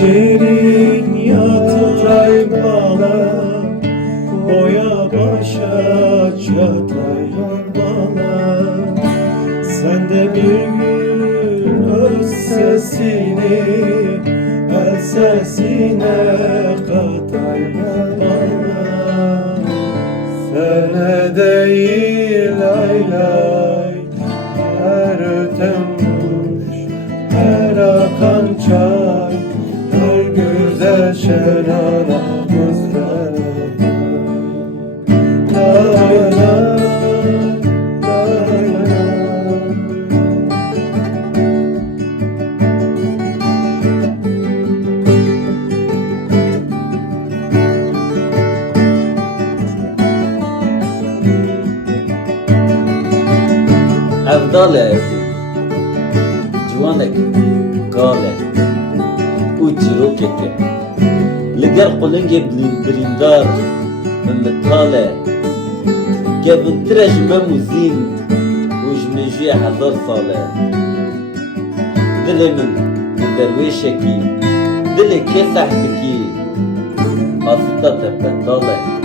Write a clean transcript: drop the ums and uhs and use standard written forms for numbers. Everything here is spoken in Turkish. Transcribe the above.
şirin yatay bala, boya başa çatay bala. Sen de bir gün öz sesini el sesine katay bana. Sene değil lay lay, her öten kuş, her akan çay, her güzel şenaramızda. Lay lay, lay lay. Evdale ciwanek gale û çîrokeke li gel qulingê birîndar bi mitale kevintir e ji me mûzîn û ji min jû ye hezar sal e. Dilê min bi derwêşekî dilê kê seh dikî asîta te petal e.